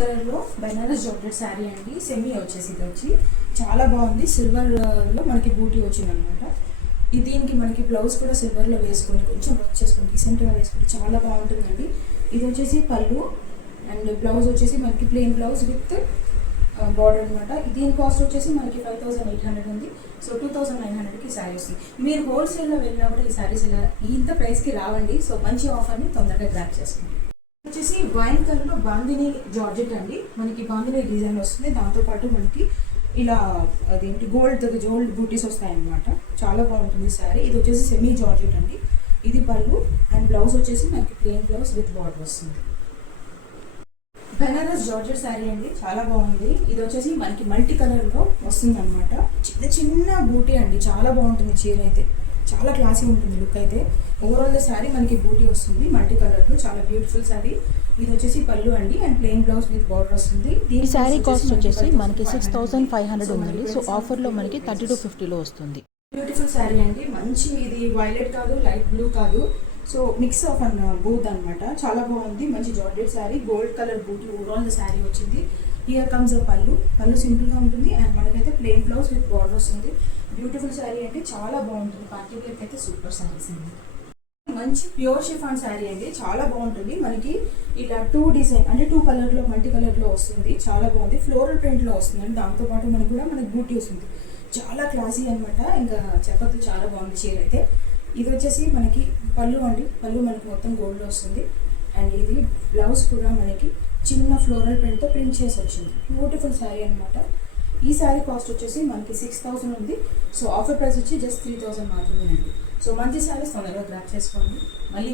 కలర్లో బెనారస్ జార్జెట్ శారీ అండి. సెమీ వచ్చేసి ఇది వచ్చి చాలా బాగుంది. సిల్వర్లో మనకి బూటీ వచ్చింది అనమాట. దీనికి మనకి బ్లౌజ్ కూడా సిల్వర్లో వేసుకొని కొంచెం వర్క్ చేసుకొని రీసెంట్గా వేసుకుంటే చాలా బాగుంటుందండి. ఇది వచ్చేసి పళ్ళు అండ్ బ్లౌజ్ వచ్చేసి మనకి ప్లెయిన్ బ్లౌజ్ విత్ బార్డర్ అనమాట. దీని కాస్ట్ వచ్చేసి మనకి 5800 ఉంది. సో 2900కి శారీ వస్తుంది. మీరు హోల్సేల్లో వెళ్ళినా కూడా ఈ శారీస్ ఇలా ఇంత ప్రైస్కి రావండి. సో మంచి ఆఫర్ని తొందరగా గ్రాప్ చేసుకోండి. వచ్చేసి వైన్ కలర్లో బాందిని జార్జెట్ అండి. మనకి బాందిని డిజైన్ వస్తుంది. దాంతోపాటు మనకి ఇలా అదేంటి గోల్డ్ బూటీస్ వస్తాయన్నమాట. చాలా బాగుంటుంది శారీ. ఇది వచ్చేసి సెమీ జార్జెట్ అండి. ఇది పళ్ళు అండ్ బ్లౌజ్ వచ్చేసి మనకి ప్లెయిన్ బ్లౌజ్ విత్ బార్డర్ వస్తుంది. బెనారస్ జార్జెట్ శారీ అండి, చాలా బాగుంది. ఇది వచ్చేసి మనకి మల్టీ కలర్లో వస్తుంది అనమాట. చిన్న బూటీ అండి, చాలా బాగుంటుంది. చీర అయితే చాలా క్లాసీ ఉంటుంది లుక్ అయితే. ఓవరాల్ శారీ మనకి బూటీ వస్తుంది మల్టీ కలర్లో, చాలా బ్యూటిఫుల్ శారీ. ఇది వచ్చేసి పళ్ళు అండి and plain blouse with border వస్తుంది. ఈ శారీ కాస్ట్ వచ్చేసి మనకి 6500 ఉందండి. సో ఆఫర్లో మనకి 30 to 50లో వస్తుంది. బ్యూటిఫుల్ శారీ అండి, మంచి ఇది వైలెట్ కాదు, లైట్ బ్లూ కాదు, సో మిక్స్ ఆఫ్ బూత్ అనమాట. చాలా బాగుంది. మంచి జార్జెట్ శారీ, గోల్డ్ కలర్ బూటీ ఓవరాల్ శారీ వచ్చింది. హియర్ కమ్స్ పళ్ళు సింపుల్గా ఉంటుంది అండ్ మనకైతే ప్లెయిన్ బ్లౌజ్ విత్ బార్డర్ వస్తుంది. బ్యూటిఫుల్ శారీ అంటే చాలా బాగుంటుంది. పార్టీ వేర్కి అయితే సూపర్ శారీస్ అండి. మంచి ప్యూర్ షిఫాన్ శారీ అండి, చాలా బాగుంటుంది. మనకి ఇలా 2 డిజైన్ అంటే 2 కలర్లో మల్టీ కలర్లో వస్తుంది. చాలా బాగుంది. ఫ్లోరల్ ప్రింట్లో వస్తుంది. దాంతోపాటు మనకి కూడా మనకి బూటీ వస్తుంది. చాలా క్లాసీ అనమాట. ఇంకా చెప్పద్దు, చాలా బాగుంది చీర అయితే. ఇది వచ్చేసి మనకి పళ్ళు అండి. పళ్ళు మనకి మొత్తం గోల్డ్లో వస్తుంది అండ్ ఇది బ్లౌజ్ కూడా మనకి చిన్న ఫ్లోరల్ ప్రింట్తో ప్రింట్ చేసి వచ్చింది. బ్యూటిఫుల్ శారీ అనమాట. ఈ శారీ కాస్ట్ వచ్చేసి మనకి 6000 ఉంది. సో ఆఫర్ ప్రైస్ వచ్చి జస్ట్ 3000 మాత్రమేనండి. సో మంచి శారీస్ తొందరగా గ్రాప్ చేసుకోండి. మళ్ళీ